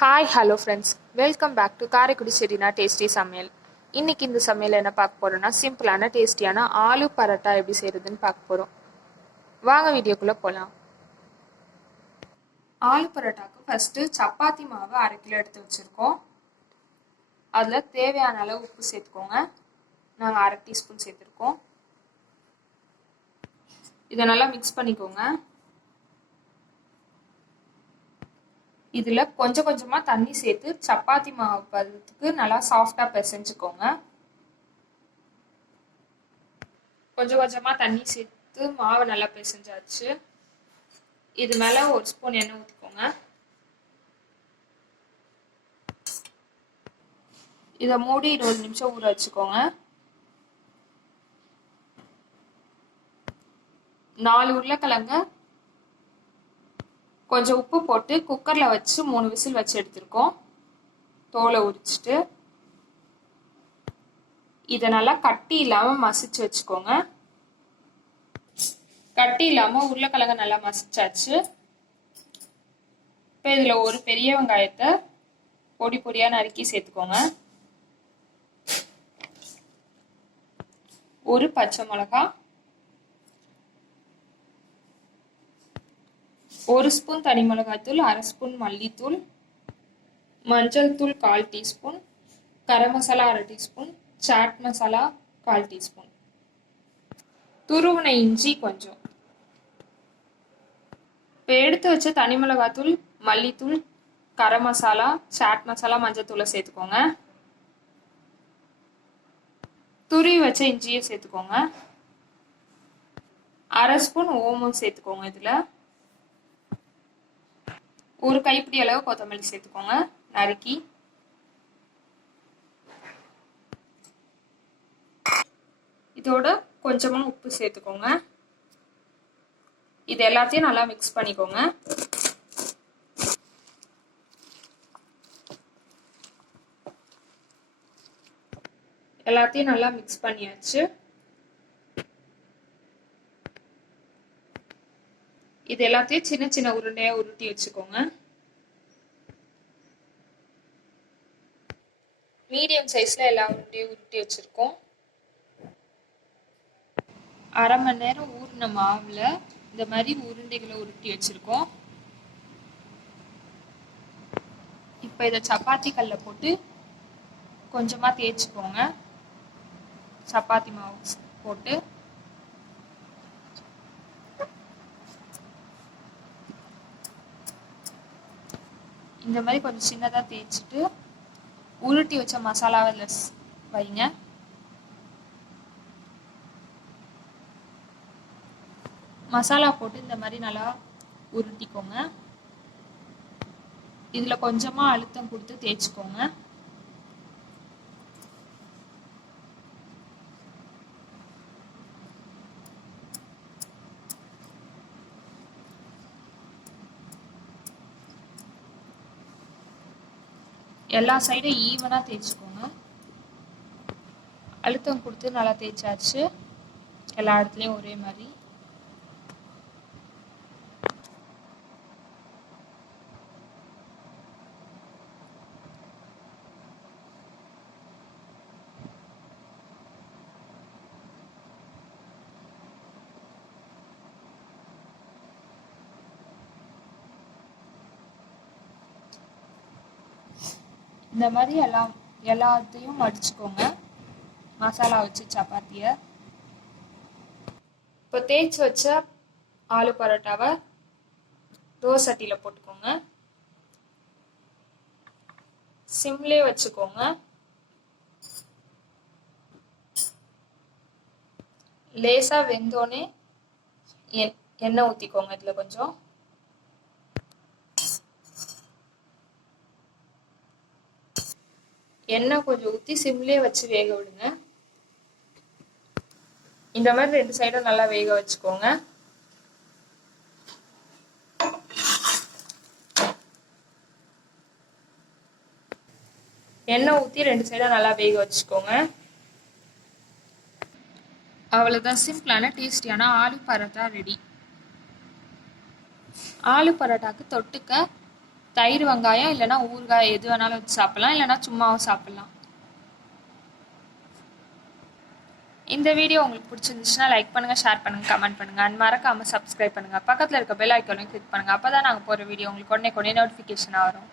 Hi hello friends, welcome back to Karaikudi Chettinad tasty சமையல். இன்றைக்கி இந்த சமையல் என்ன பார்க்க போகிறோன்னா, சிம்பிளான டேஸ்டியான ஆலு பரோட்டா எப்படி செய்கிறதுன்னு பார்க்க போகிறோம். வாங்க வீடியோக்குள்ளே போகலாம். ஆலு பரோட்டாவுக்கு ஃபஸ்ட்டு சப்பாத்தி மாவு 1/2 கிலோ எடுத்து வச்சுருக்கோம். அதில் தேவையான அளவு உப்பு சேர்த்துக்கோங்க. நாங்கள் 1/2 டீஸ்பூன் சேர்த்துருக்கோம். இதை நல்லா மிக்ஸ் பண்ணிக்கோங்க. இதில் கொஞ்சம் கொஞ்சமாக தண்ணி சேர்த்து சப்பாத்தி மாவு பதத்துக்கு நல்லா சாஃப்டாக பிசைஞ்சுக்கோங்க. கொஞ்சம் கொஞ்சமாக தண்ணி சேர்த்து மாவு நல்லா பிசைஞ்சாச்சு. இது மேலே 1 ஸ்பூன் எண்ணெய் ஊற்றிக்கோங்க. இதை மூடி 20 நிமிஷம் ஊற வச்சுக்கோங்க. 4 உருளைக்கிழங்க கொஞ்சம் உப்பு போட்டு குக்கரில் வச்சு 3 விசில் வச்சு எடுத்துருக்கோம். தோலை உரிச்சிட்டு இதை நல்லா கட்டி இல்லாமல் மசிச்சு வச்சுக்கோங்க. கட்டி இல்லாமல் உருளைக்கிழங்க நல்லா மசிச்சாச்சு. இப்போ இதில் ஒரு பெரிய வெங்காயத்தை பொடி பொடியாக நறுக்கி சேர்த்துக்கோங்க. ஒரு பச்சை மிளகாய், 1 ஸ்பூன் தனி மிளகாய்த்தூள், 1/2 ஸ்பூன் மல்லித்தூள், மஞ்சள் தூள் 1/4 teaspoon, garam masala 1/2 teaspoon, chaat masala 1/4 teaspoon, துருவின இஞ்சி கொஞ்சம். இப்போ எடுத்து வச்ச தனி மிளகாய்த்தூள், மல்லித்தூள், கரம் மசாலா, சாட் மசாலா, மஞ்சள் தூளை சேர்த்துக்கோங்க. துருவி வச்ச இஞ்சியை சேர்த்துக்கோங்க. 1/2 ஸ்பூன் ஓமம் சேர்த்துக்கோங்க. இதில் ஒரு கைப்பிடி அளவு கொத்தமல்லி சேர்த்துக்கோங்க நறுக்கி. இதோட கொஞ்சமாக உப்பு சேர்த்துக்கோங்க. இது எல்லாத்தையும் நல்லா மிக்ஸ் பண்ணிக்கோங்க. எல்லாத்தையும் நல்லா மிக்ஸ் பண்ணியாச்சு. இது எல்லாத்தையும் சின்ன சின்ன உருண்டையா உருட்டி வச்சுக்கோங்க. மீடியம் சைஸ்ல எல்லா உருண்டையும் உருட்டி வச்சிருக்கோம். 1/2 மணி நேரம் ஊறின மாவுல இந்த மாதிரி உருண்டைகளை உருட்டி வச்சிருக்கோம். இப்போ இதை சப்பாத்தி கல்ல போட்டு கொஞ்சமா தேய்ச்சிக்கோங்க. சப்பாத்தி மாவு போட்டு இந்த மாதிரி கொஞ்சம் சின்னதாக தேய்ச்சிட்டு உருட்டி வச்ச மசாலாவை வைங்க. மசாலா போட்டு இந்த மாதிரி நல்லா உருட்டிக்கோங்க. இதில் கொஞ்சமாக அழுத்தம் கொடுத்து தேய்ச்சிக்கோங்க. எல்லா சைடும் ஈவனாக தேய்ச்சிக்கோங்க. அழுத்தம் கொடுத்து நல்லா தேய்ச்சாச்சு. எல்லா இடத்துலையும் ஒரே மாதிரி. இந்த மாதிரி எல்லாத்தையும் மடிச்சுக்கோங்க. மசாலா வச்சு சப்பாத்தியை. இப்போ தேய்ச்சி வச்ச ஆலு பரோட்டாவை தோசை சட்டியில் போட்டுக்கோங்க. சிம்லே வச்சுக்கோங்க. லேசா வெந்தோடனே எண்ணெய் ஊற்றிக்கோங்க. இதில் கொஞ்சம் எண்ணெய் கொஞ்சம் ஊற்றி சிம்லே வச்சு வேக விடுங்க. இந்த மாதிரி 2 சைடும் நல்லா வேக வச்சுக்கோங்க. எண்ணெய் ஊற்றி 2 சைடும் நல்லா வேக வச்சுக்கோங்க. அவ்வளோதான், சிம்பிளான டேஸ்டியான ஆலு பரோட்டா ரெடி. ஆலு பரோட்டாக்கு தொட்டுக்க தயிர் வெங்காயம் இல்லைனா ஊறுகாய் எது வேணாலும் வச்சு சாப்பிட்லாம், இல்லைனா சும்மாவும் சாப்பிட்லாம். இந்த வீடியோ உங்களுக்கு பிடிச்சிருந்துச்சுன்னா லைக் பண்ணுங்கள், ஷேர் பண்ணுங்கள், கமெண்ட் பண்ணுங்கள் அண்ட் மறக்காமல் சப்ஸ்கிரைப் பண்ணுங்கள். பக்கத்தில் இருக்க பெல் ஐக்கானையும் கிளிக் பண்ணுங்கள். அப்போ தான் நாங்கள் போகிற வீடியோ உங்களுக்கு உடனே நோட்டிஃபிகேஷனாக வரும்.